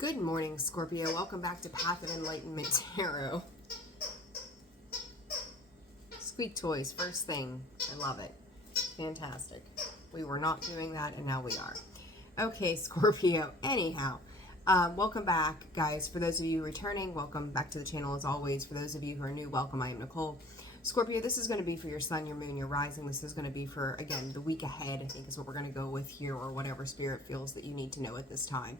Good morning, Scorpio. Welcome back to Path of Enlightenment Tarot. Squeak toys, first thing. I love it. Fantastic. We were not doing that, and now we are. Okay, Scorpio. Anyhow, welcome back, guys. For those of you returning, welcome back to the channel as always. For those of you who are new, welcome. I am Nicole. Scorpio, this is going to be for your sun, your moon, your rising. This is going to be for, again, the week ahead, I think is what we're going to go with here, or whatever spirit feels that you need to know at this time.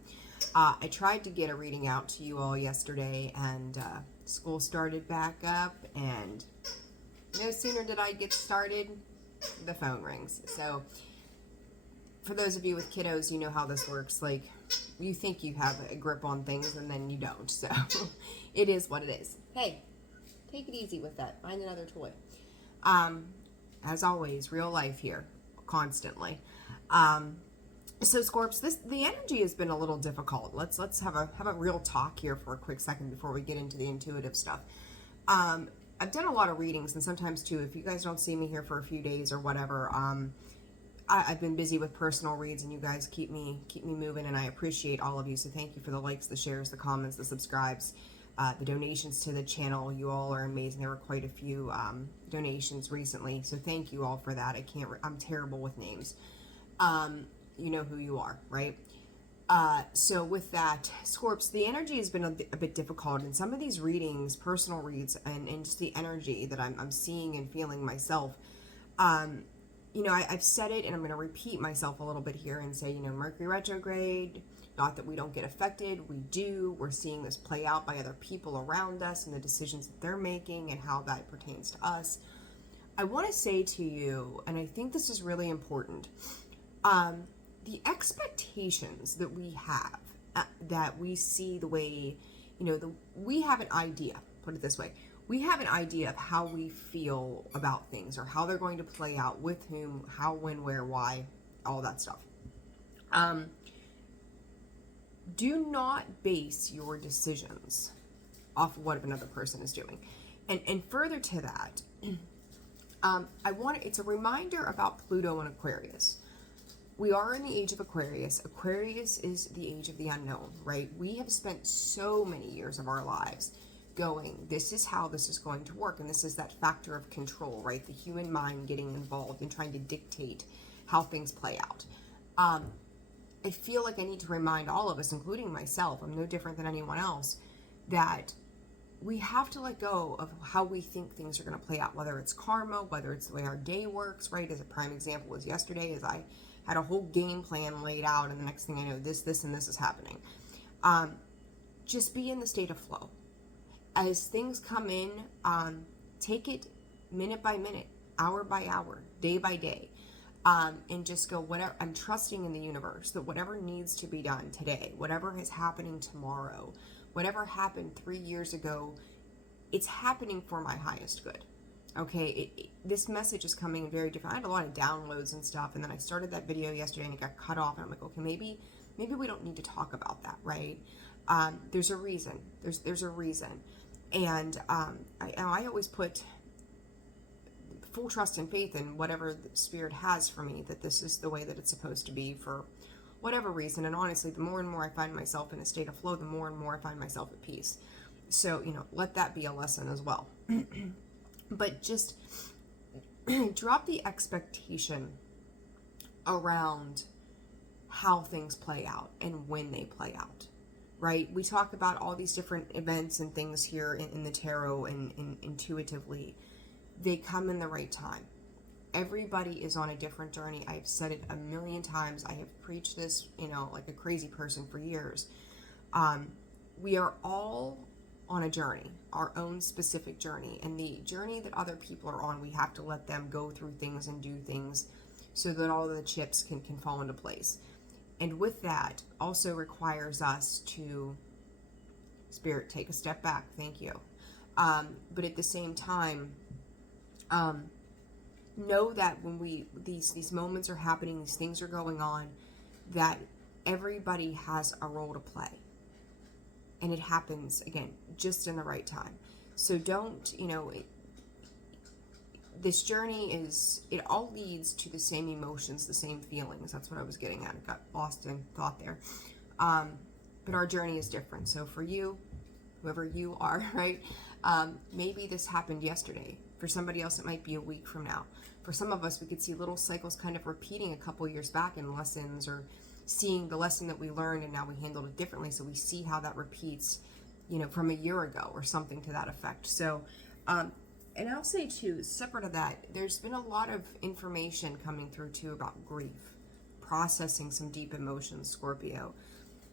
I tried to get a reading out to you all yesterday, and school started back up, and no sooner did I get started, the phone rings. So for those of you with kiddos, you know how this works. Like, you think you have a grip on things, and then you don't. So it is what it is. Hey, take it easy with that. Find another toy. As always, real life here, constantly. So Scorps, the energy has been a little difficult. Let's have a real talk here for a quick second before we get into the intuitive stuff. I've done a lot of readings, and sometimes too, if you guys don't see me here for a few days or whatever, I've been busy with personal reads, and you guys keep me moving, and I appreciate all of you. So thank you for the likes, the shares, the comments, the subscribes, the donations to the channel. You all are amazing. There were quite a few donations recently, so thank you all for that. I'm terrible with names. You know who you are, right? So with that, Scorps, the energy has been a bit difficult, and some of these readings, personal reads, and just the energy that I'm seeing and feeling myself, you know, I've said it, and I'm going to repeat myself a little bit here and say, you know, Mercury retrograde, not that we don't get affected, we do. We're seeing this play out by other people around us and the decisions that they're making and how that pertains to us. I want to say to you, and I think this is really important, the expectations that we have, that we see the way, you know, we have an idea, put it this way, we have an idea of how we feel about things, or how they're going to play out, with whom, how, when, where, why, all that stuff. Do not base your decisions off of what another person is doing. And further to that, it's a reminder about Pluto and Aquarius. We are in the age of Aquarius. Aquarius is the age of the unknown, right? We have spent so many years of our lives going, this is how this is going to work. And this is that factor of control, right? The human mind getting involved and trying to dictate how things play out. I feel like I need to remind all of us, including myself, I'm no different than anyone else, that we have to let go of how we think things are going to play out, whether it's karma, whether it's the way our day works, right? As a prime example was yesterday, as I had a whole game plan laid out, and the next thing I know, this, and this is happening. Just be in the state of flow. As things come in, take it minute by minute, hour by hour, day by day, and just go, whatever, I'm trusting in the universe that whatever needs to be done today, whatever is happening tomorrow, whatever happened 3 years ago, it's happening for my highest good. Okay, this message is coming very different. I had a lot of downloads and stuff, and then I started that video yesterday and it got cut off, and I'm like, okay, maybe we don't need to talk about that, right? There's a reason. There's a reason. And I always put full trust and faith in whatever the spirit has for me, that this is the way that it's supposed to be for whatever reason. And honestly, the more and more I find myself in a state of flow, the more and more I find myself at peace. So, you know, let that be a lesson as well. But just drop the expectation around how things play out and when they play out, right? We talk about all these different events and things here in the tarot, and intuitively, they come in the right time. Everybody is on a different journey. I've said it a million times. I have preached this, you know, like a crazy person for years. We are all on a journey, our own specific journey, and the journey that other people are on, we have to let them go through things and do things so that all of the chips can fall into place. And with that also requires us to, spirit, take a step back, thank you. But at the same time, know that when these moments are happening, these things are going on, that everybody has a role to play. And it happens, again, just in the right time. So don't, you know, this journey it all leads to the same emotions, the same feelings. That's what I was getting at. I got lost in thought there. But but our journey is different. So for you, whoever you are, right, maybe this happened yesterday. For somebody else, it might be a week from now. For some of us, we could see little cycles kind of repeating a couple years back in lessons, or seeing the lesson that we learned and now we handled it differently. So we see how that repeats, from a year ago or something to that effect. So, and I'll say too, separate of that, there's been a lot of information coming through too about grief, processing some deep emotions, Scorpio.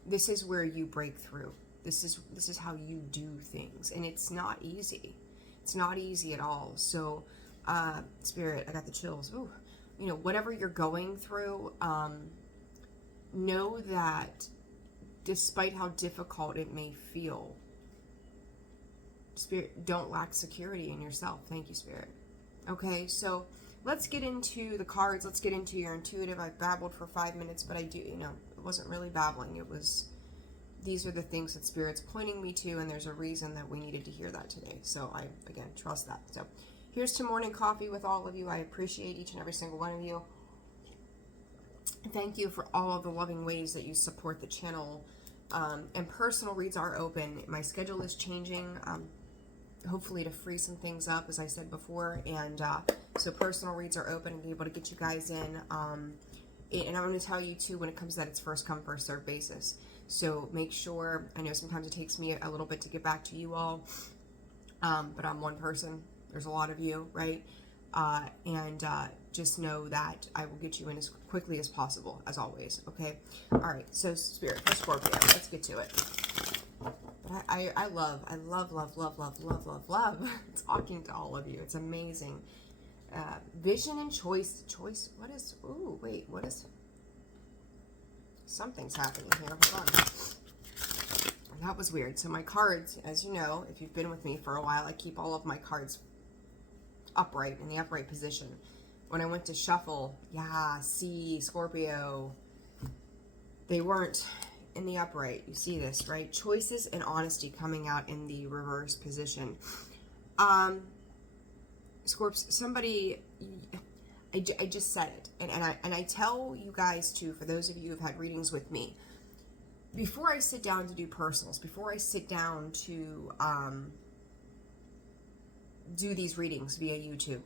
This is where you break through. This is how you do things, and it's not easy. It's not easy at all. So, Spirit, I got the chills. Ooh, whatever you're going through, know that despite how difficult it may feel, Spirit, don't lack security in yourself. Thank you, Spirit. Okay, so let's get into the cards. Let's get into your intuitive. I've babbled for 5 minutes, but it wasn't really babbling. These are the things that Spirit's pointing me to, and there's a reason that we needed to hear that today. So I, again, trust that. So here's to morning coffee with all of you. I appreciate each and every single one of you. Thank you for all of the loving ways that you support the channel. And personal reads are open. My schedule is changing, hopefully to free some things up, as I said before. And so personal reads are open and be able to get you guys in. And I'm going to tell you too, when it comes to that, it's first come, first serve basis. So make sure, I know sometimes it takes me a little bit to get back to you all, but I'm one person. There's a lot of you, right? And just know that I will get you in as quickly as possible, as always, okay? All right, so Spirit for Scorpio, let's get to it. But I love talking to all of you. It's amazing. Vision and choice, what is, ooh, wait, what is, something's happening here, hold on. That was weird. So my cards, as you know, if you've been with me for a while, I keep all of my cards upright, in the upright position. When I went to shuffle, see, Scorpio, they weren't in the upright. You see this, right? Choices and honesty coming out in the reverse position. Scorps, somebody, I just said it, and I tell you guys too, for those of you who've had readings with me, before I sit down to do personals, before I sit down to do these readings via YouTube,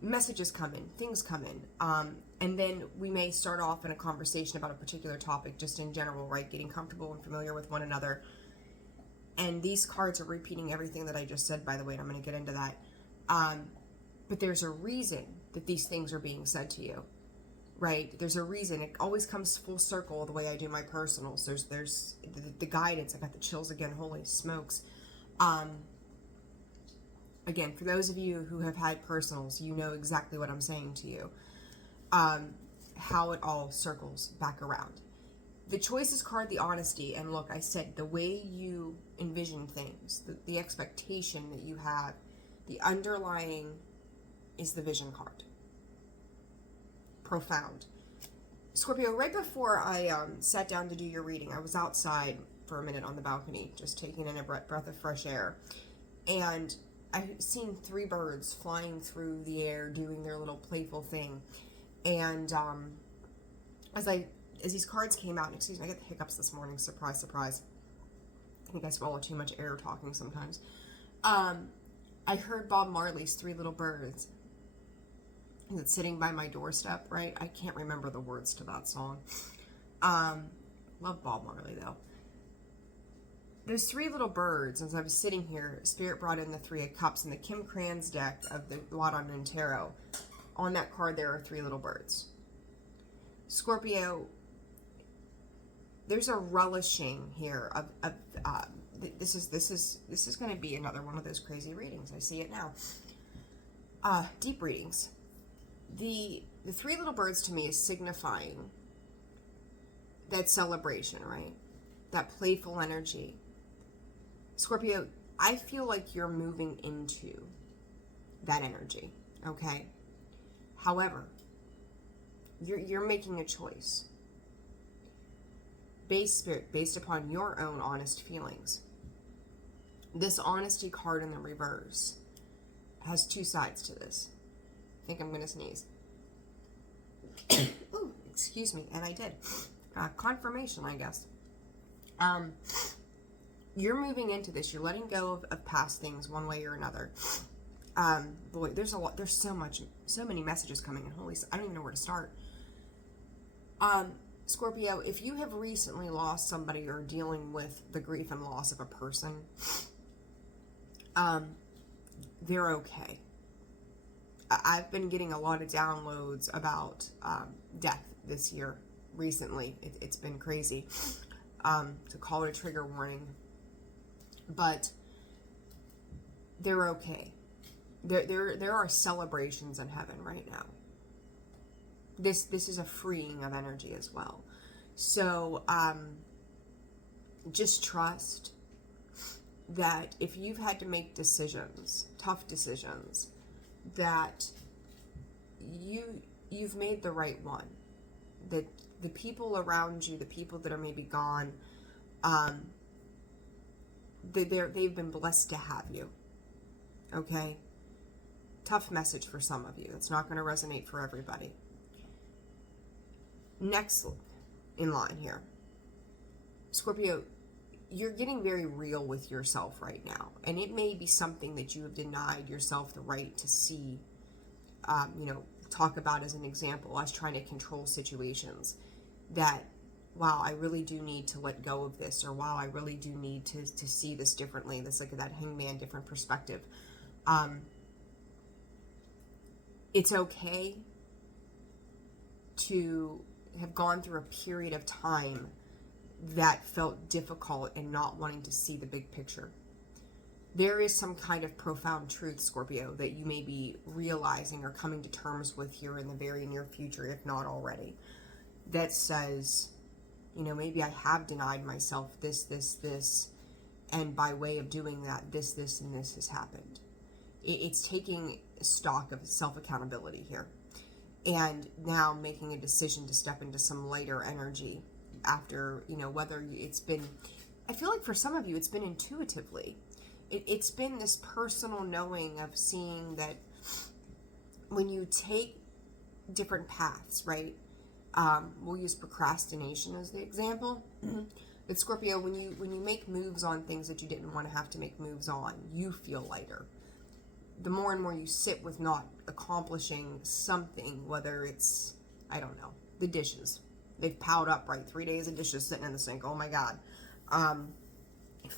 messages come in, things come in, and then we may start off in a conversation about a particular topic, just in general, right? Getting comfortable and familiar with one another. And these cards are repeating everything that I just said, by the way, and I'm going to get into that. But there's a reason that these things are being said to you, right? There's a reason. It always comes full circle the way I do my personals. There's the guidance. I got the chills again. Holy smokes. Again, for those of you who have had personals, you know exactly what I'm saying to you. How it all circles back around. The choices card, the honesty, and look, I said the way you envision things, the expectation that you have, the underlying is the vision card. Profound. Scorpio, right before I sat down to do your reading, I was outside for a minute on the balcony, just taking in a breath of fresh air. And I seen 3 birds flying through the air, doing their little playful thing. And as these cards came out, excuse me, I get the hiccups this morning, surprise, surprise. I think I swallow too much air talking sometimes. I heard Bob Marley's 3 Little Birds. It's sitting by my doorstep, right? I can't remember the words to that song. Love Bob Marley, though. There's 3 little birds. As I was sitting here, Spirit brought in the 3 of Cups, and the Kim Kranz deck of the Waddon and Tarot. On that card, there are 3 little birds. Scorpio, there's a relishing here of this is going to be another one of those crazy readings. I see it now. Deep readings. The 3 little birds to me is signifying that celebration, right? That playful energy. Scorpio, I feel like you're moving into that energy, okay? However, you're making a choice. Based upon your own honest feelings. This honesty card in the reverse has 2 sides to this. I think I'm going to sneeze. Ooh, excuse me, and I did. Confirmation, I guess. You're moving into this. You're letting go of past things one way or another. Boy, there's so many messages coming in. Holy, I don't even know where to start. Scorpio, if you have recently lost somebody or dealing with the grief and loss of a person, they're okay. I've been getting a lot of downloads about death this year recently. It's been crazy. To call it a trigger warning, but they're okay. There are celebrations in heaven right now. This is a freeing of energy as well. So just trust that if you've had to make decisions, tough decisions, that you've made the right one. That the people around you, the people that are maybe gone, they've been blessed to have you. Okay? Tough message for some of you. It's not going to resonate for everybody. Next in line here. Scorpio, you're getting very real with yourself right now. And it may be something that you have denied yourself the right to see, talk about as an example, as trying to control situations. That, wow, I really do need to let go of this, or wow, I really do need to see this differently. That's like that hangman, different perspective. It's okay to have gone through a period of time that felt difficult and not wanting to see the big picture. There is some kind of profound truth, Scorpio, that you may be realizing or coming to terms with here in the very near future, if not already, that says, maybe I have denied myself this, and by way of doing that, this, and this has happened. It's taking stock of self-accountability here. And now making a decision to step into some lighter energy after, whether it's been, I feel like for some of you, it's been intuitively. It's been this personal knowing of seeing that when you take different paths, right? We'll use procrastination as the example. But Scorpio, when you make moves on things that you didn't want to have to make moves on, you feel lighter. The more and more you sit with not accomplishing something, whether it's, I don't know, the dishes. They've piled up, right? 3 days of dishes sitting in the sink. Oh my God.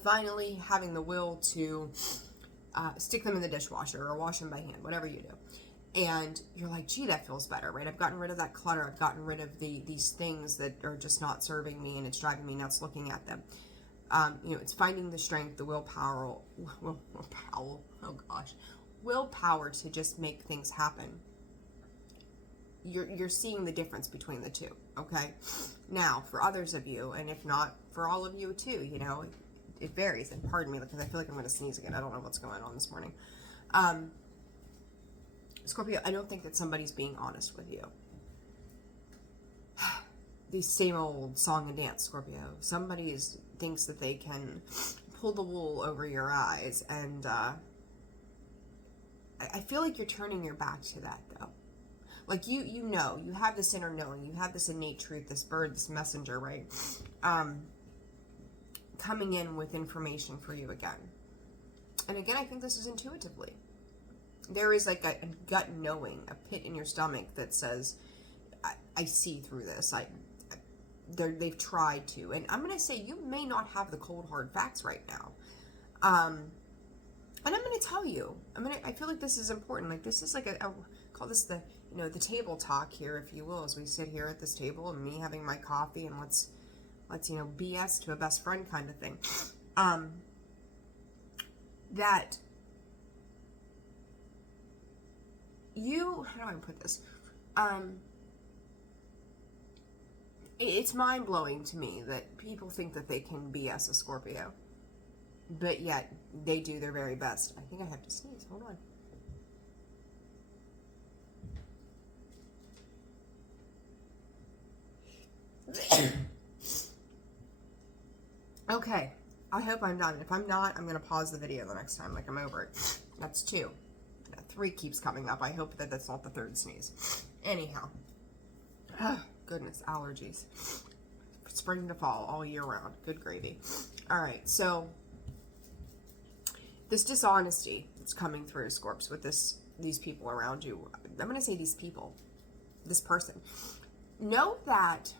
Finally having the will to stick them in the dishwasher or wash them by hand, whatever you do. And you're like, gee, that feels better, right? I've gotten rid of that clutter. I've gotten rid of these things that are just not serving me, and it's driving me nuts looking at them. It's finding the strength, the willpower, willpower to just make things happen. You're seeing the difference between the two, okay? Now, for others of you, and if not for all of you too, it varies. And pardon me, because I feel like I'm going to sneeze again. I don't know what's going on this morning. Scorpio, I don't think that somebody's being honest with you. The same old song and dance, Scorpio. Somebody thinks that they can pull the wool over your eyes, and I feel like you're turning your back to that, though. Like, you have this inner knowing, you have this innate truth, this bird, this messenger, right? Coming in with information for you again. And again, I think this is intuitively. There is like a gut knowing, a pit in your stomach that says, I see through this. They've tried to. And I'm going to say, you may not have the cold, hard facts right now. And I'm going to tell you, I feel like this is important. Like, this is like call this the table talk here, if you will, as we sit here at this table and me having my coffee and let's BS to a best friend kind of thing. That how do I put this? It's mind-blowing to me that people think that they can BS a Scorpio, but yet they do their very best. I think I have to sneeze. Hold on. Okay, I hope I'm done. If I'm not, I'm going to pause the video the next time, like I'm over it. That's 2. 3 keeps coming up. I hope that that's not the 3rd sneeze. Anyhow. Goodness, allergies. spring to fall, all year round. Good gravy. All right, so this dishonesty that's coming through, Scorps, with these people around you. I'm going to say these people, this person. Know that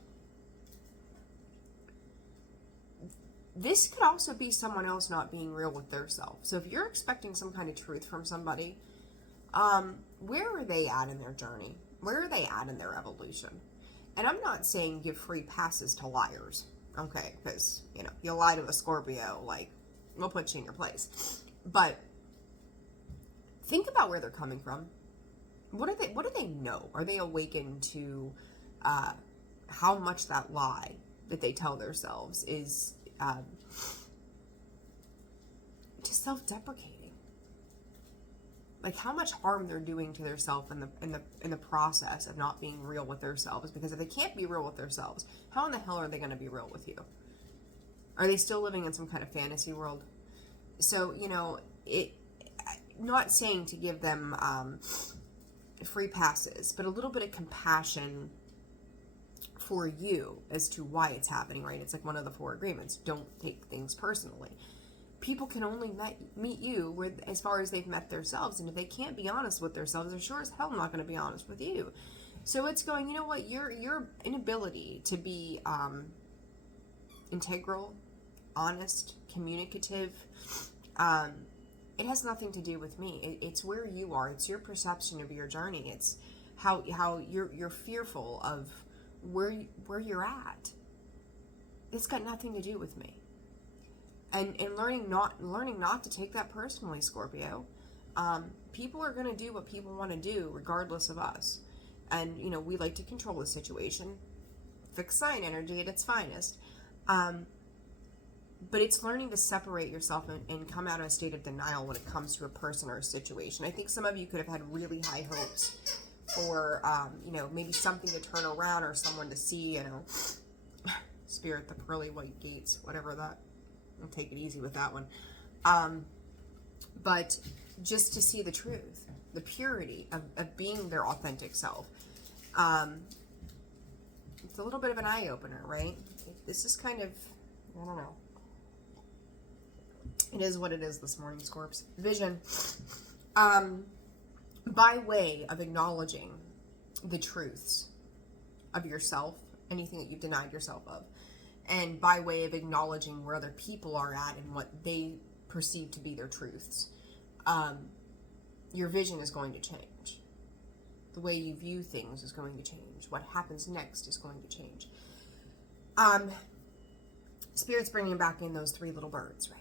this could also be someone else not being real with their self. So if you're expecting some kind of truth from somebody, where are they at in their journey? Where are they at in their evolution? And I'm not saying give free passes to liars, okay? Because, you lie to a Scorpio, like, we'll put you in your place. But think about where they're coming from. What do they know? Are they awakened to how much that lie that they tell themselves is just self-deprecating? Like, how much harm they're doing to themselves in the process of not being real with themselves? Because if they can't be real with themselves, how in the hell are they going to be real with you? Are they still living in some kind of fantasy world? So, not saying to give them free passes, but a little bit of compassion for you as to why it's happening, right? It's like one of the 4 agreements. Don't take things personally. People can only meet you as far as they've met themselves. And if they can't be honest with themselves, they're sure as hell not going to be honest with you. So it's going, you know what? Your inability to be integral, honest, communicative, it has nothing to do with me. It's where you are. It's your perception of your journey. It's how you're fearful of where you're at. It's got nothing to do with me. And learning not to take that personally, Scorpio. People are going to do what people want to do regardless of us. And, we like to control the situation. Fixed sign energy at its finest. But it's learning to separate yourself and come out of a state of denial when it comes to a person or a situation. I think some of you could have had really high hopes for, maybe something to turn around or someone to see, Spirit, the pearly white gates, whatever that. I'll take it easy with that one. But just to see the truth, the purity of being their authentic self. It's a little bit of an eye-opener, right? This is kind of, I don't know. It is what it is this morning, Scorps. Vision. By way of acknowledging the truths of yourself, anything that you've denied yourself of, and by way of acknowledging where other people are at and what they perceive to be their truths, your vision is going to change. The way you view things is going to change. What happens next is going to change. Spirit's bringing back in those 3 little birds, right?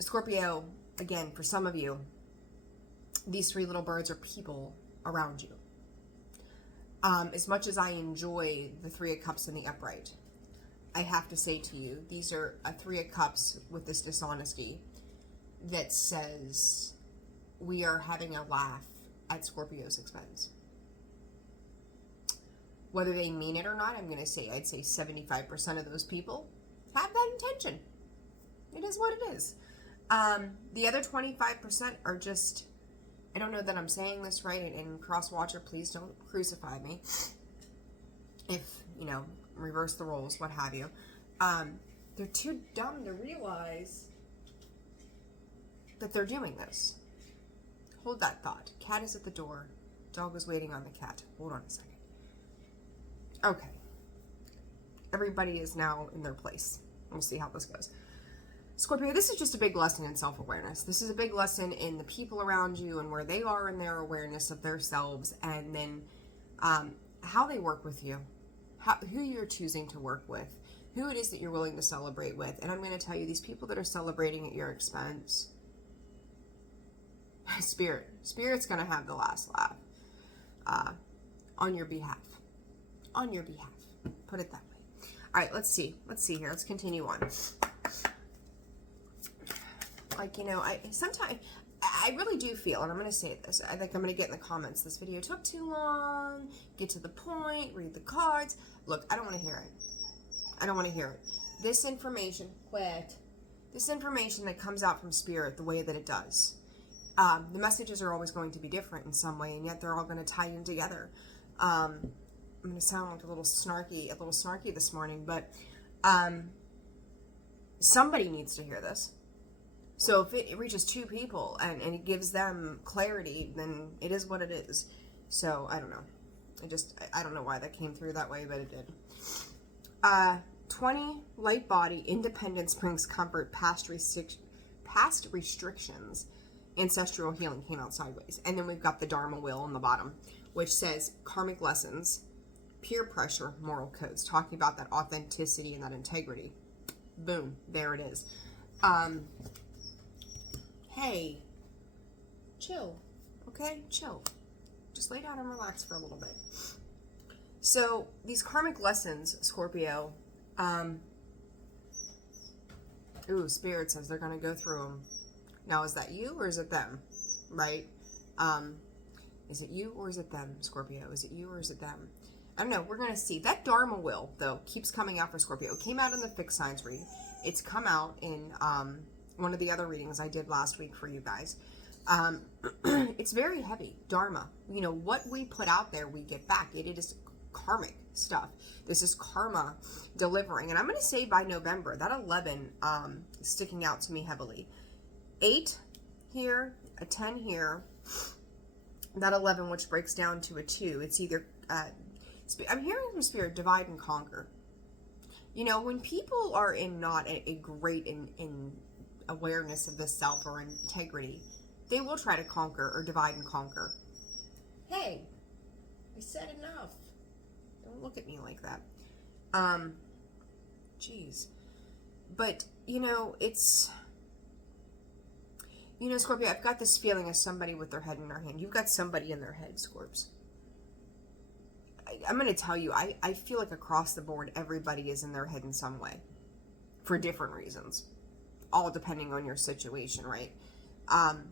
Scorpio, again, for some of you, these 3 little birds are people around you. As much as I enjoy the 3 of Cups in the upright, I have to say to you, these are a 3 of Cups with this dishonesty that says we are having a laugh at Scorpio's expense. Whether they mean it or not, I'd say 75% of those people have that intention. It is what it is. The other 25% are just, I don't know that I'm saying this right, and cross-watcher, please don't crucify me. If, reverse the roles, what have you. They're too dumb to realize that they're doing this. Hold that thought. Cat is at the door. Dog is waiting on the cat. Hold on a second. Okay. Everybody is now in their place. We'll see how this goes. Scorpio, this is just a big lesson in self-awareness. This is a big lesson in the people around you and where they are in their awareness of themselves, and then how they work with you, who you're choosing to work with, who it is that you're willing to celebrate with. And I'm going to tell you, these people that are celebrating at your expense, Spirit's going to have the last laugh on your behalf. On your behalf. Put it that way. All right, let's see here. Let's continue on. Sometimes I really do feel, and I'm going to say this, I think I'm going to get in the comments, this video took too long, get to the point, read the cards. Look, I don't want to hear it. I don't want to hear it. This information that comes out from Spirit the way that it does, the messages are always going to be different in some way, and yet they're all going to tie in together. I'm going to sound like a little snarky this morning, but somebody needs to hear this. So if it reaches 2 people and it gives them clarity, then it is what it is. So I don't know. I don't know why that came through that way, but it did. 20, light body, independence brings comfort, past restrictions, ancestral healing came out sideways. And then we've got the Dharma wheel on the bottom, which says karmic lessons, peer pressure, moral codes, talking about that authenticity and that integrity. Boom, there it is. Hey, chill, okay? Chill. Just lay down and relax for a little bit. So these karmic lessons, Scorpio, Spirit says they're going to go through them. Now, is that you or is it them, right? Is it you or is it them, Scorpio? Is it you or is it them? I don't know. We're going to see. That Dharma wheel, though, keeps coming out for Scorpio. It came out in the fixed signs read. It's come out in one of the other readings I did last week for you guys. It's very heavy. Dharma. You know, what we put out there, we get back. It is karmic stuff. This is karma delivering. And I'm going to say by November, that 11 sticking out to me heavily. 8 here, a 10 here, that 11, which breaks down to a 2. It's either, I'm hearing from Spirit, divide and conquer. You know, when people are in not a great in awareness of the self or integrity, they will try to conquer or divide and conquer. Hey, I said enough. Don't look at me like that. Jeez. But, you know, it's... You know, Scorpio, I've got this feeling of somebody with their head in their hand. You've got somebody in their head, Scorps. I'm going to tell you, I feel like across the board, everybody is in their head in some way. For different reasons. All depending on your situation, right? And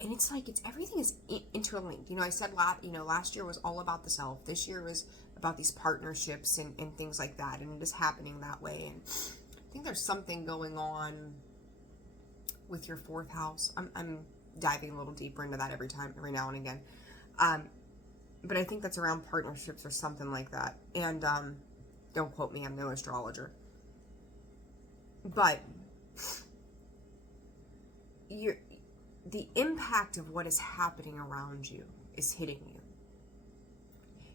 it's like, everything is interlinked. You know, I said, last year was all about the self. This year was about these partnerships and things like that. And it is happening that way. And I think there's something going on with your 4th house. I'm diving a little deeper into that every now and again. But I think that's around partnerships or something like that. And don't quote me, I'm no astrologer. But the impact of what is happening around you is hitting you.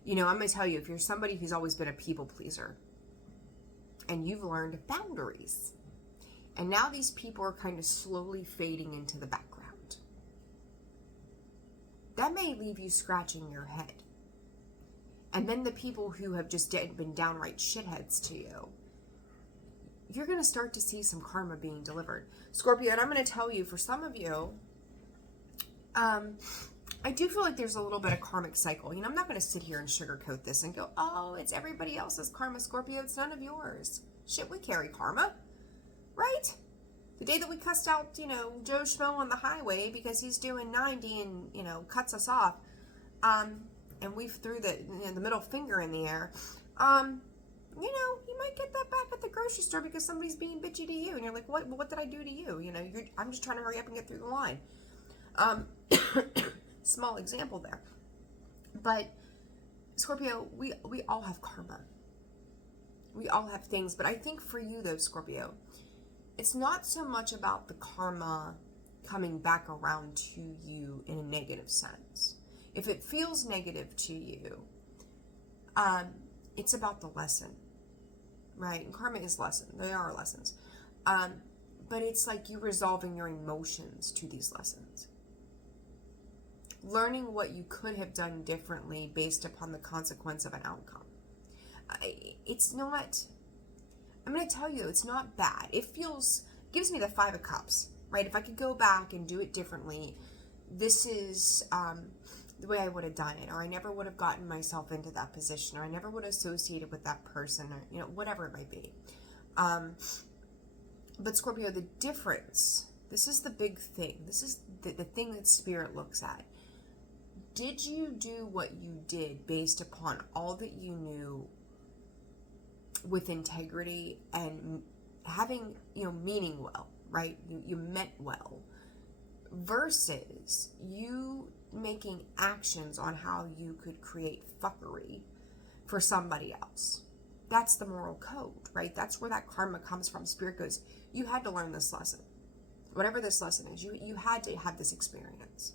You know, I'm going to tell you, if you're somebody who's always been a people pleaser and you've learned boundaries, and now these people are kind of slowly fading into the background, that may leave you scratching your head. And then the people who have just been downright shitheads to you, you're going to start to see some karma being delivered. Scorpio, and I'm going to tell you, for some of you, I do feel like there's a little bit of karmic cycle. You know, I'm not going to sit here and sugarcoat this and go, oh, it's everybody else's karma, Scorpio. It's none of yours. Shit, we carry karma. Right? The day that we cussed out, you know, Joe Schmo on the highway because he's doing 90 and, you know, cuts us off, and we threw the middle finger in the air, you know, you might get that back at the grocery store because somebody's being bitchy to you, and you're like, what did I do to you? You know, I'm just trying to hurry up and get through the line. Small example there. But, Scorpio, we all have karma. We all have things, but I think for you, though, Scorpio, it's not so much about the karma coming back around to you in a negative sense. If it feels negative to you, it's about the lesson, right? And karma is lesson. They are lessons. But it's like you resolving your emotions to these lessons. Learning what you could have done differently based upon the consequence of an outcome. It's not, I'm going to tell you, it's not bad. It gives me the 5 of Cups, right? If I could go back and do it differently, this is the way I would have done it, or I never would have gotten myself into that position, or I never would have associated with that person, or, you know, whatever it might be. But Scorpio, the difference, this is the big thing. This is the thing that Spirit looks at. Did you do what you did based upon all that you knew with integrity and having, you know, meaning well, right? You meant well, versus you making actions on how you could create fuckery for somebody else. That's the moral code, right? That's where that karma comes from. Spirit goes, you had to learn this lesson. Whatever this lesson is, you had to have this experience.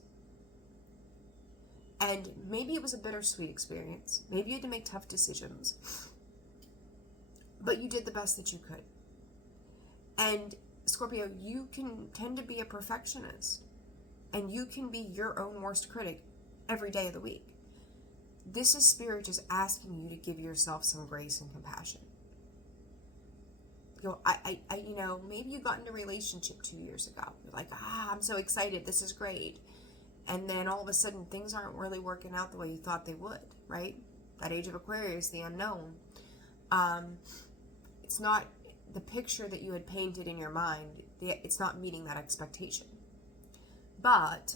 And maybe it was a bittersweet experience. Maybe you had to make tough decisions. But you did the best that you could. And Scorpio, you can tend to be a perfectionist. And you can be your own worst critic every day of the week. This is Spirit just asking you to give yourself some grace and compassion. You know, maybe you got into a relationship 2 years ago. You're like, I'm so excited. This is great. And then all of a sudden, things aren't really working out the way you thought they would, right? That age of Aquarius, the unknown. It's not the picture that you had painted in your mind. It's not meeting that expectation. But,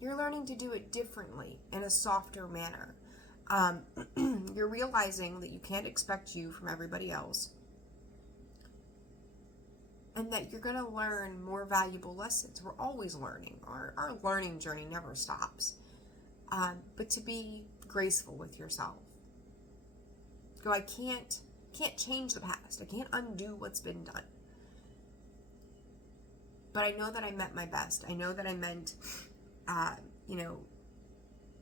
you're learning to do it differently in a softer manner. You're realizing that you can't expect you from everybody else. And that you're going to learn more valuable lessons. We're always learning. Our learning journey never stops. But to be graceful with yourself. Go, I can't change the past. I can't undo what's been done. But I know that I meant my best. I know that I meant,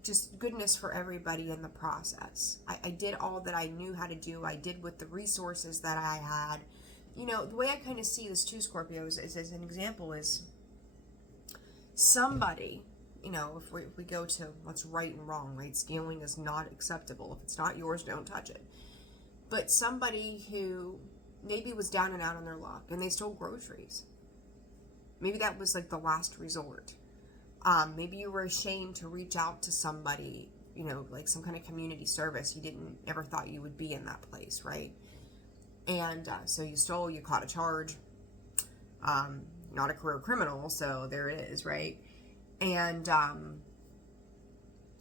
just goodness for everybody in the process. I did all that I knew how to do. I did with the resources that I had. You know, the way I kind of see this too, Scorpios, is as an example is somebody, if we go to what's right and wrong, right? Stealing is not acceptable. If it's not yours, don't touch it. But somebody who maybe was down and out on their luck and they stole groceries. Maybe that was like the last resort. Maybe you were ashamed to reach out to somebody, like some kind of community service. You never thought you would be in that place, right? And so you stole, you caught a charge. Not a career criminal, so there it is, right? And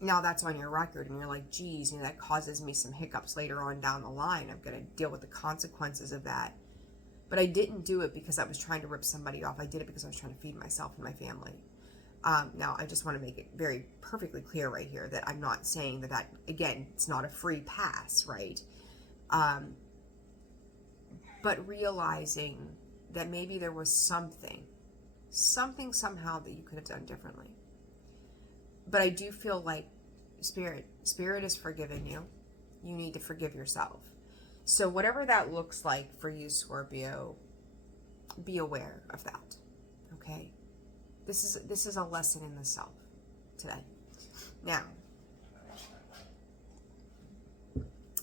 now that's on your record, and you're like, geez, that causes me some hiccups later on down the line. I'm going to deal with the consequences of that. But I didn't do it because I was trying to rip somebody off. I did it because I was trying to feed myself and my family. Now, I just want to make it very perfectly clear right here that I'm not saying that, again, it's not a free pass, right? But realizing that maybe there was something somehow that you could have done differently. But I do feel like Spirit has forgiven you. You need to forgive yourself. So whatever that looks like for you, Scorpio, be aware of that, okay? This is a lesson in the self today. Now,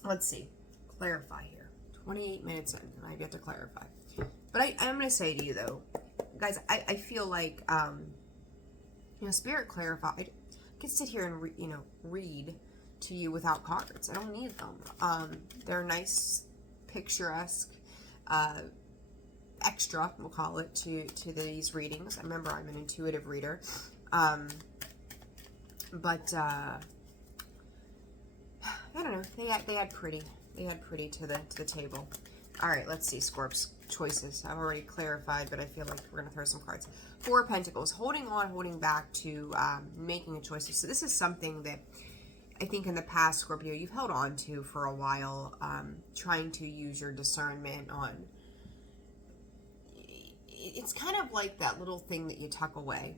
let's see. Clarify here. 28 minutes in, and I've yet to clarify. But I'm going to say to you, though, guys, I feel like, Spirit clarified. I could sit here and, read to you without cards. I don't need them. They're nice, picturesque, extra, we'll call it, to these readings. Remember, I'm an intuitive reader. But I don't know. They add pretty. They add pretty to the table. All right, let's see, Scorps. Choices. I've already clarified, but I feel like we're going to throw some cards. Four of Pentacles. Holding on, holding back to making a choice. So this is something that I think in the past, Scorpio, you've held on to for a while, trying to use your discernment on. It's kind of like that little thing that you tuck away.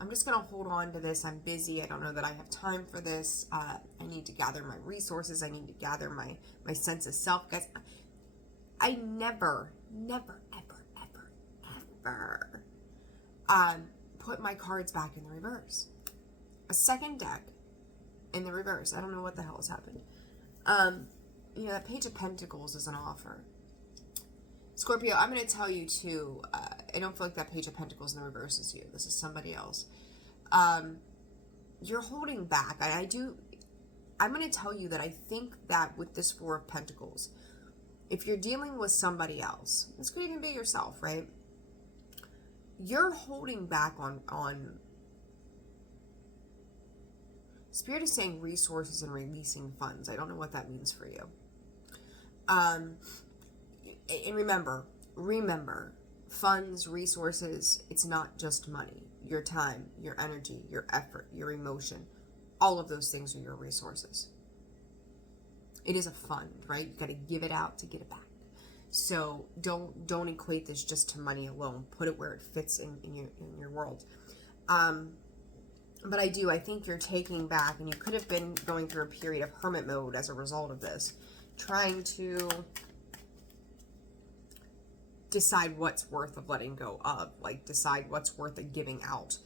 I'm just going to hold on to this. I'm busy. I don't know that I have time for this. I need to gather my resources. I need to gather my sense of self. Guys, I never, ever put my cards back in the reverse. A second deck in the reverse. I don't know what the hell has happened. That Page of Pentacles is an offer. Scorpio, I'm going to tell you too, I don't feel like that Page of Pentacles in the reverse is you. This is somebody else. You're holding back. I'm going to tell you that I think that with this Four of Pentacles, if you're dealing with somebody else, this could even be yourself, right? You're holding back on Spirit is saying resources and releasing funds. I don't know what that means for you. And remember, funds, resources, it's not just money. your time, your energy, your effort, your emotion. All of those things are your resources. It is a fund, right? You got to give it out to get it back. So don't equate this just to money alone. Put it where it fits in your world. But I think you're taking back, and you could have been going through a period of hermit mode as a result of this, trying to decide what's worth of letting go of, like decide what's worth of giving out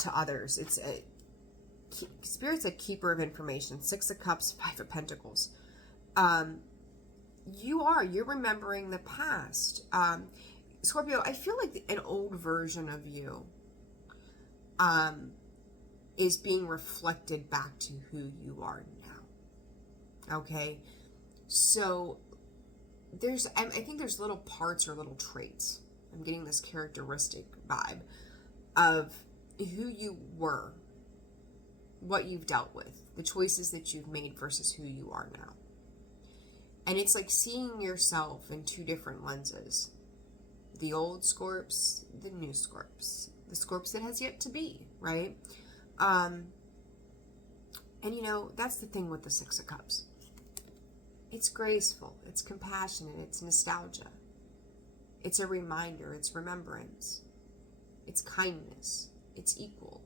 to others. Spirit's a keeper of information. 6 of Cups, 5 of Pentacles. You're remembering the past. Scorpio, I feel like an old version of you is being reflected back to who you are now. Okay? So I think there's little parts or little traits. I'm getting this characteristic vibe of who you were, what you've dealt with, the choices that you've made versus who you are now. And it's like seeing yourself in 2 different lenses. The old Scorps, the new Scorps. The Scorps that has yet to be, right? And that's the thing with the 6 of Cups. It's graceful, it's compassionate, it's nostalgia. It's a reminder, it's remembrance. It's kindness, it's equal.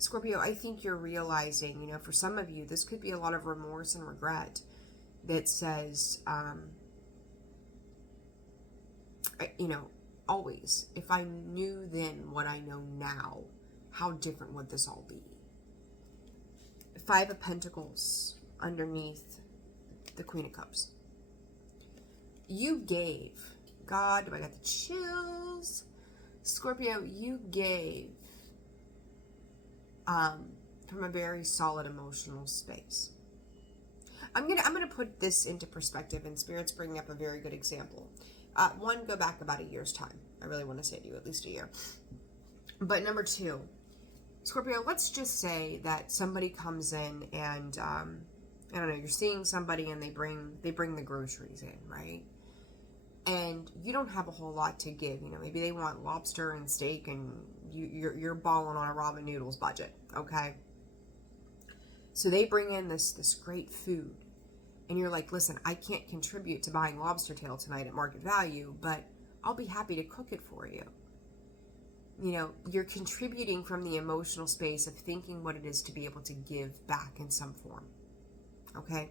Scorpio, I think you're realizing, for some of you, this could be a lot of remorse and regret that says, always, if I knew then what I know now, how different would this all be? 5 of Pentacles underneath the Queen of Cups. You gave. God, I got the chills. Scorpio, you gave from a very solid emotional space. I'm gonna put this into perspective, and Spirit's bringing up a very good example. One, go back about a year's time. I really want to say to you, at least a year. But number 2, Scorpio, let's just say that somebody comes in and I don't know, you're seeing somebody and they bring the groceries in, right? And you don't have a whole lot to give. Maybe they want lobster and steak, and you're balling on a ramen noodles budget, okay? So they bring in this great food, and you're like, listen, I can't contribute to buying lobster tail tonight at market value, but I'll be happy to cook it for you. You're contributing from the emotional space of thinking what it is to be able to give back in some form, okay?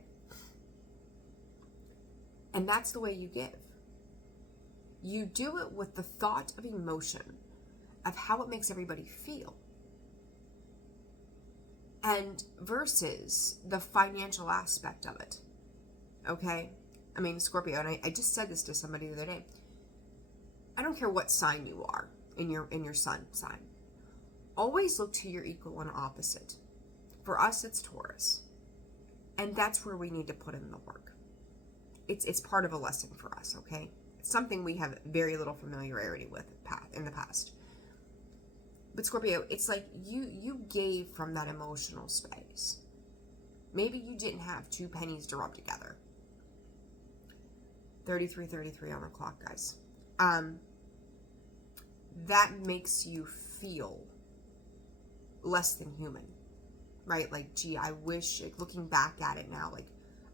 And that's the way you give. You do it with the thought of emotion, of how it makes everybody feel. And versus the financial aspect of it. Okay? Scorpio, and I just said this to somebody the other day. I don't care what sign you are in your sun sign. Always look to your equal and opposite. For us, it's Taurus. And that's where we need to put in the work. It's part of a lesson for us, okay? It's something we have very little familiarity with in the past. But Scorpio, it's like you gave from that emotional space. Maybe you didn't have 2 pennies to rub together. 33:33 on the clock, guys. That makes you feel less than human, right? Like, gee, I wish, looking back at it now,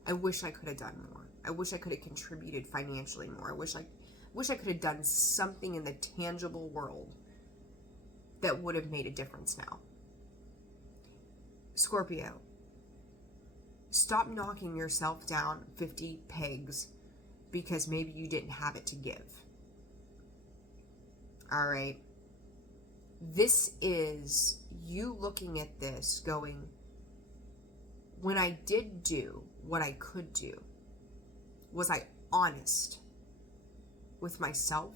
I wish I could have done more. I wish I could have contributed financially more. I wish I could have done something in the tangible world that would have made a difference now. Scorpio, stop knocking yourself down 50 pegs because maybe you didn't have it to give. All right. This is you looking at this going, when I did do what I could do, was I honest with myself?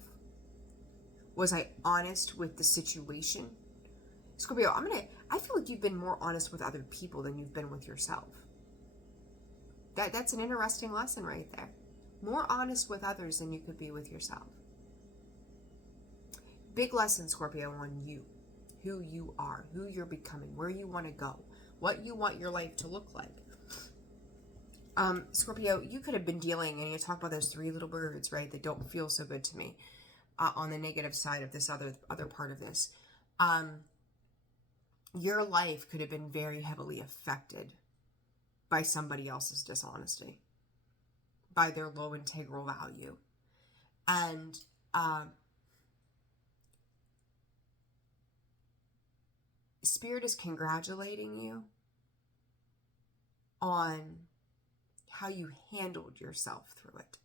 Was I honest with the situation? Scorpio, I feel like you've been more honest with other people than you've been with yourself. That's an interesting lesson right there. More honest with others than you could be with yourself. Big lesson, Scorpio, on you. Who you are, who you're becoming, where you want to go, what you want your life to look like. Scorpio, you could have been dealing, and you talk about those 3 little birds, right, that don't feel so good to me. on the negative side of this other part of this. Your life could have been very heavily affected by somebody else's dishonesty, by their low integral value. And Spirit is congratulating you on how you handled yourself through it.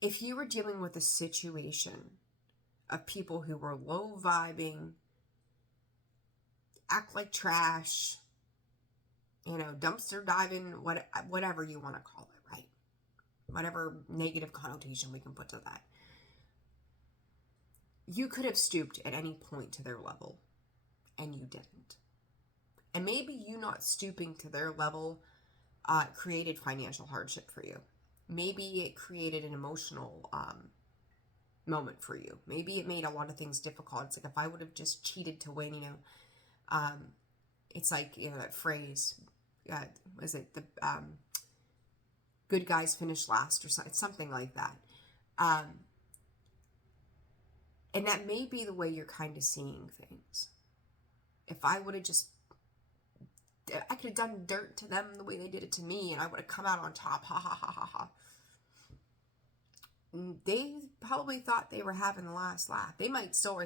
If you were dealing with a situation of people who were low vibing, act like trash, dumpster diving, whatever you want to call it, right? Whatever negative connotation we can put to that. You could have stooped at any point to their level, and you didn't. And maybe you not stooping to their level created financial hardship for you. Maybe it created an emotional moment for you. Maybe it made a lot of things difficult. It's like, if I would have just cheated to win, it's like, that phrase, was it the good guys finish last, or something like that. And that may be the way you're kind of seeing things. If I would have I could have done dirt to them the way they did it to me, and I would have come out on top. Ha ha ha ha ha. They probably thought they were having the last laugh. They might still,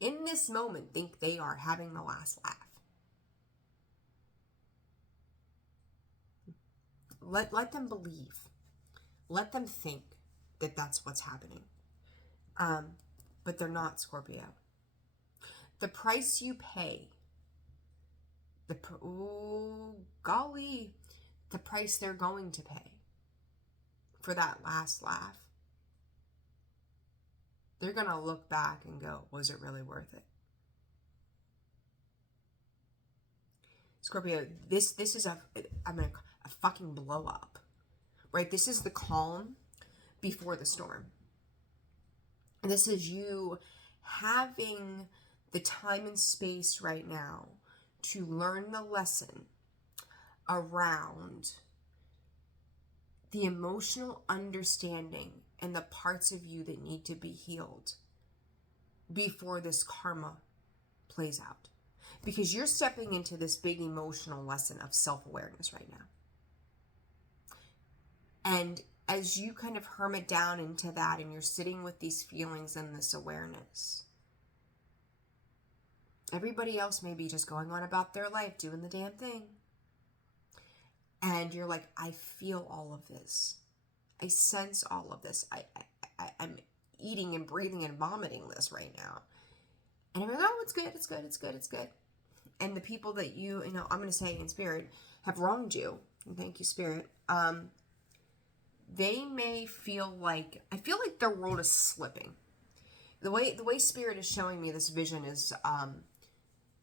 in this moment, think they are having the last laugh. Let them believe. Let them think that that's what's happening. But they're not, Scorpio. The price you pay, the price they're going to pay for that last laugh, they're going to look back and go, was it really worth it? Scorpio, this is a fucking blow up, right? This is the calm before the storm. This is you having the time and space right now to learn the lesson around the emotional understanding and the parts of you that need to be healed before this karma plays out. Because you're stepping into this big emotional lesson of self-awareness right now. And as you kind of hermit down into that, and you're sitting with these feelings and this awareness, everybody else may be just going on about their life, doing the damn thing. And you're like, I feel all of this. I sense all of this. I'm eating and breathing and vomiting this right now. And I'm like, oh, it's good, it's good, it's good, it's good. And the people that you I'm going to say in spirit, have wronged you, and thank you, Spirit, they may feel like, I feel like their world is slipping. The way Spirit is showing me this vision is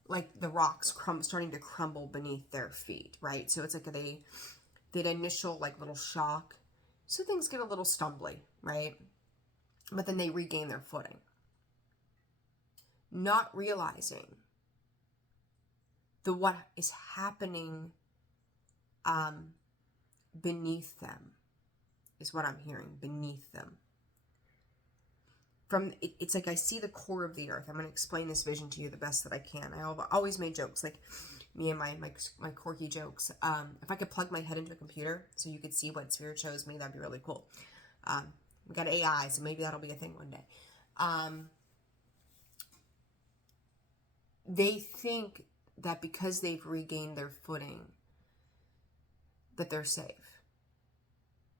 like the rocks starting to crumble beneath their feet, right? So it's like that initial like little shock. So things get a little stumbly, right? But then they regain their footing. Not realizing what is happening beneath them is what I'm hearing, beneath them. It's like I see the core of the earth. I'm going to explain this vision to you the best that I can. I always made jokes, like me and my quirky jokes. If I could plug my head into a computer so you could see what Spirit shows me, that'd be really cool. We got AI, so maybe that'll be a thing one day. They think that because they've regained their footing, that they're safe.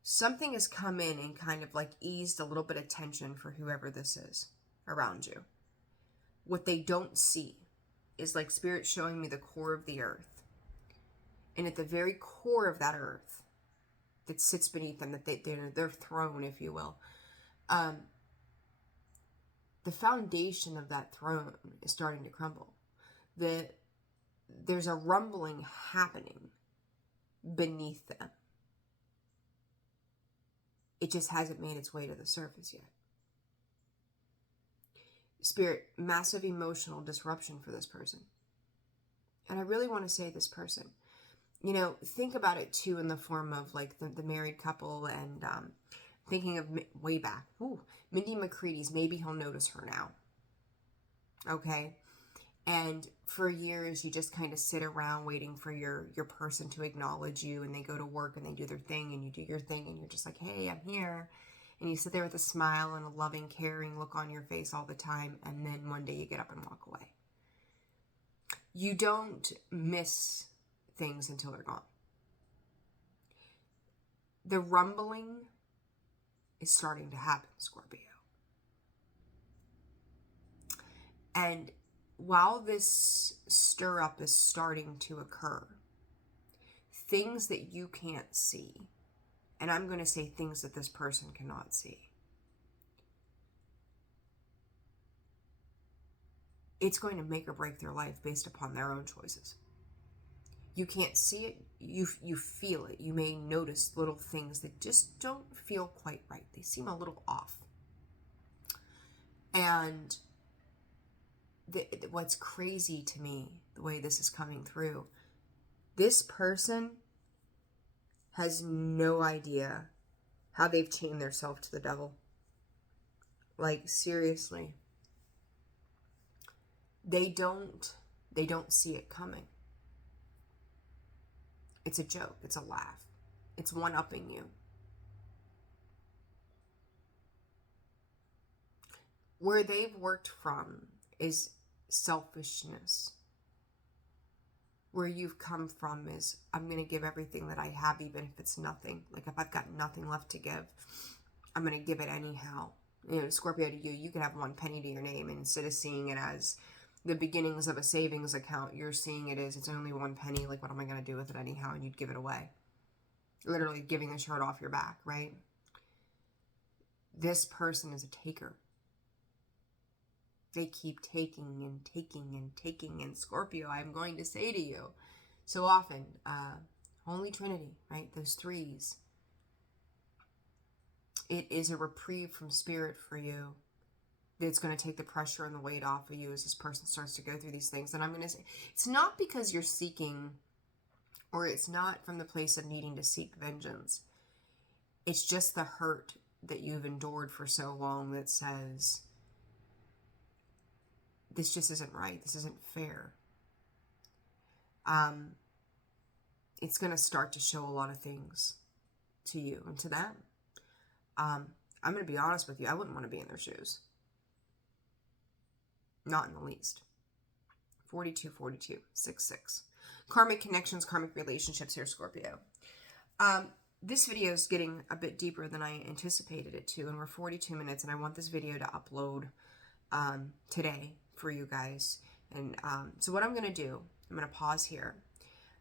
Something has come in and kind of like eased a little bit of tension for whoever this is around you. What they don't see is like Spirit showing me the core of the earth. And at the very core of that earth that sits beneath them, that their throne, if you will, the foundation of that throne is starting to crumble. There's a rumbling happening beneath them. It just hasn't made its way to the surface yet. Spirit, massive emotional disruption for this person. And I really want to say this person, think about it too in the form of like the married couple and thinking of way back. Ooh, Mindy McCready's Maybe He'll Notice Her Now. Okay? And for years, you just kind of sit around waiting for your person to acknowledge you, and they go to work and they do their thing, and you do your thing, and you're just like, hey, I'm here. And you sit there with a smile and a loving, caring look on your face all the time, and then one day you get up and walk away. You don't miss things until they're gone. The rumbling is starting to happen, Scorpio. And while this stir up is starting to occur, things that you can't see, and I'm going to say things that this person cannot see, it's going to make or break their life based upon their own choices. You can't see it, you feel it. You may notice little things that just don't feel quite right. They seem a little off. And what's crazy to me, the way this is coming through, this person has no idea how they've chained themselves to the devil. Like, seriously. They don't see it coming. It's a joke. It's a laugh. It's one-upping you. Where they've worked from is selfishness. Where you've come from is, I'm going to give everything that I have, even if it's nothing. Like, if I've got nothing left to give, I'm going to give it anyhow. You know, Scorpio, to you could have one penny to your name, and instead of seeing it as the beginnings of a savings account, you're seeing it as it's only one penny. Like, what am I going to do with it anyhow? And you'd give it away. Literally giving the shirt off your back, right? This person is a taker. They keep taking and taking and taking. And Scorpio, I'm going to say to you so often, Holy Trinity, right? Those threes. It is a reprieve from spirit for you. It's going to take the pressure and the weight off of you as this person starts to go through these things. And I'm going to say, it's not because you're seeking, or it's not from the place of needing to seek vengeance. It's just the hurt that you've endured for so long that says, this just isn't right. This isn't fair. It's going to start to show a lot of things to you and to them. I'm going to be honest with you. I wouldn't want to be in their shoes. Not in the least. 424266. Karmic connections, karmic relationships here, Scorpio. This video is getting a bit deeper than I anticipated it to, and we're 42 minutes, and I want this video to upload today for you guys. And so what I'm going to do, I'm going to pause here.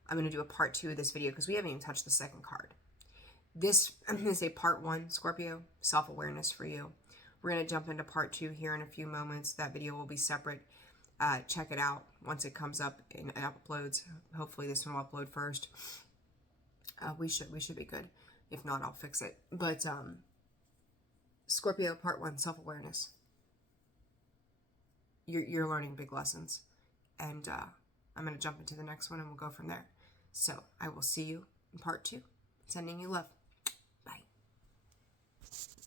I'm going to do a part 2 of this video because we haven't even touched the second card. This, I'm going to say part 1, Scorpio, self-awareness for you. We're going to jump into part 2 here in a few moments. That video will be separate. Check it out once it comes up and uploads. Hopefully this one will upload first. We should be good. If not, I'll fix it. But Scorpio, part 1, self-awareness. You're learning big lessons. And I'm going to jump into the next one and we'll go from there. So I will see you in part 2. Sending you love. Bye.